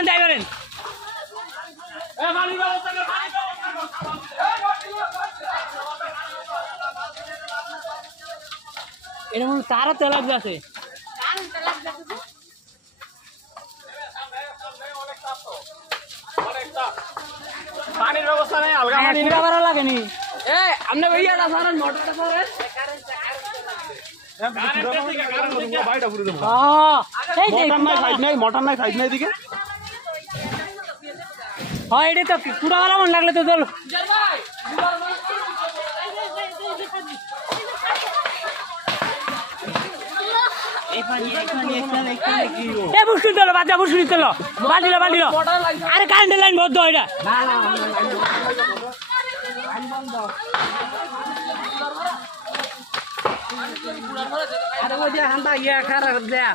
যাইবেন যাইবেন এরকম তারা তেল আছে পানির ব্যবস্থা নেই আলগা পানি করা লাগেনি আপনি ভাইয়াটা সারেন মোটরটা সারেন মোটর নাই সাইড নাই দিকে হ্যাঁ এটা তো পুরাওয়ালা মন লাগলে তো চল বুসকুন চলো বাচ্চা বুসকুন চলো বাঁধিল আরে কারেন্টের লাইন বদ্ধ এটা আরে ওই যে হান্দা ইয়া খারাপ দেয়া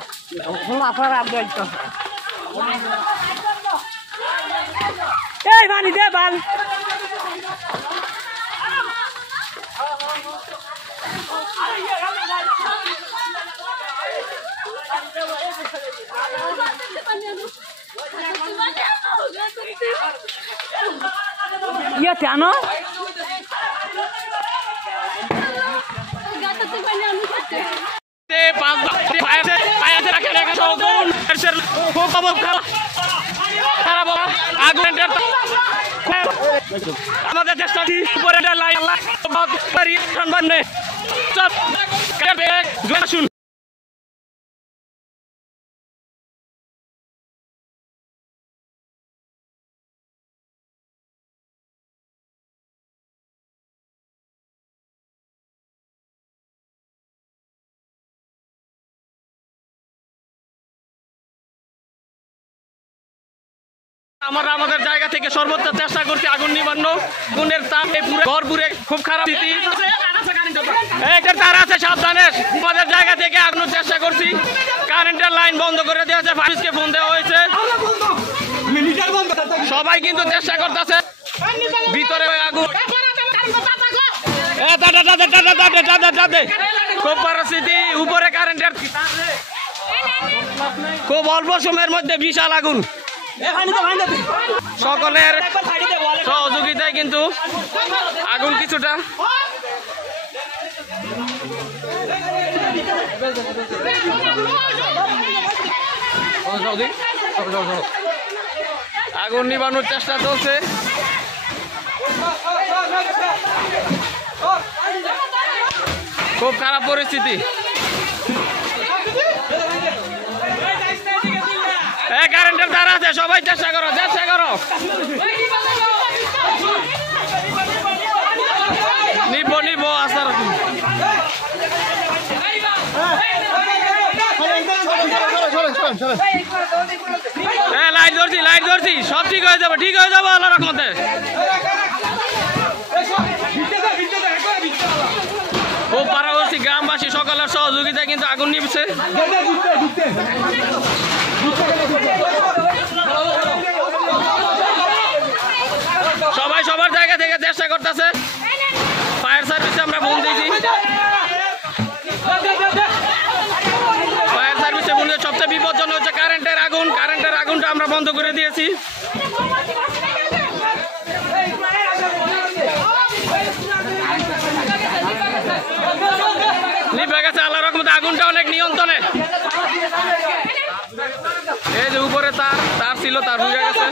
এই পানি দে বাল ইয়া কেন আমাদের দেশটা উপরে লাইন শুন আমরা আমাদের জায়গা থেকে সর্বোচ্চ চেষ্টা করছি আগুন নিবানো আগুনের তাপে পুরো ঘর পুরে খুব খারাপ স্থিতি তার আছে সাবধানে আমাদের জায়গা থেকে আগুনের চেষ্টা করছি কারেন্টের লাইন বন্ধ করে দেওয়া হয়েছে ফায়ারকে ফোন দেওয়া হয়েছে সবাই কিন্তু চেষ্টা করতেছে ভিতরে আগুন খুব পরিস্থিতি উপরে কারেন্টের খুব অল্প সময়ের মধ্যে বিশাল আগুন সকলের সহযোগিতায় কিন্তু আগুন কিছুটা আগুন নিবানোর চেষ্টা চলছে খুব খারাপ পরিস্থিতি কারেন্টের তার আছে সবাই চেষ্টা করো নিব আসার লাইট ধরছি সব ঠিক হয়ে যাবো আল্লাহর রহমতে খুব পারাবর্তী গ্রামবাসী সকলের সহযোগিতায় কিন্তু আগুন নিবছে সবাই সবার জায়গা থেকে চেষ্টা করতেছে ফায়ার সার্ভিসে আমরা ফোন দিয়েছি ফায়ার সার্ভিসে ফোন দিয়ে সবচেয়ে বিপজ্জনক হচ্ছে কারেন্টের আগুনটা আমরা বন্ধ করে দিয়েছি নিভে গেছে আল্লাহর রহমতে আগুনটা অনেক নিয়ন্ত্রণে এই যে উপরে তার ছিল তার বুঝে গেছে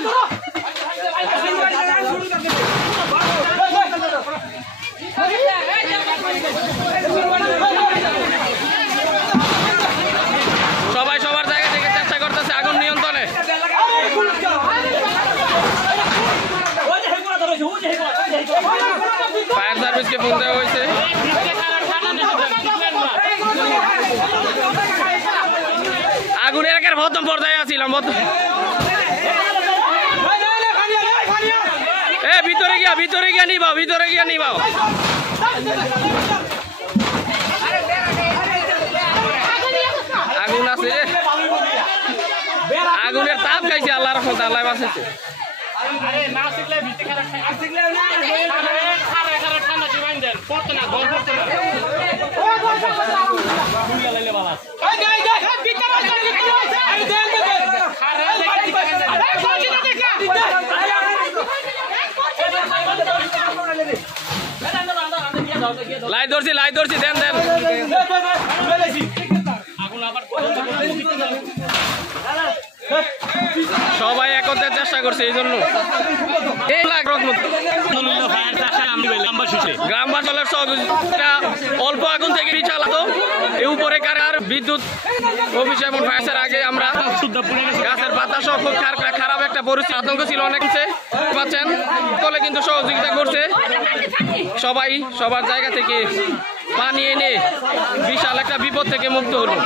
সবাই সবার জায়গা থেকে চেষ্টা করতেছে আগুন নিয়ন্ত্রণে ফায়ার সার্ভিসকে ফোন দেওয়া হয়েছে আগুনের একের প্রথম পর্যায়ে আছিলাম ভিতরে গিয়া নিবাও আগুন আছে আগুনের তাপ খাইছে আল্লাহর রহমতে আল্লাহ বাঁচাইছে ঠান্ডা লাইট ধরছি দেন সবাই একত্রের চেষ্টা করছে এই জন্য গ্রামবাসীর সহযোগিতা অল্প আগুন থেকে চালাতো এই উপরে কার বিদ্যুৎ অফিস এবং ফায়ার আগে আমরা গাছের পাতা সহ খুব খারাপ একটা পরিস্থিতি আতঙ্ক ছিল অনেক পাচ্ছেন সকলে কিন্তু সহযোগিতা করছে সবাই সবার জায়গা থেকে পানি এনে বিশাল একটা বিপদ থেকে মুক্ত হলো।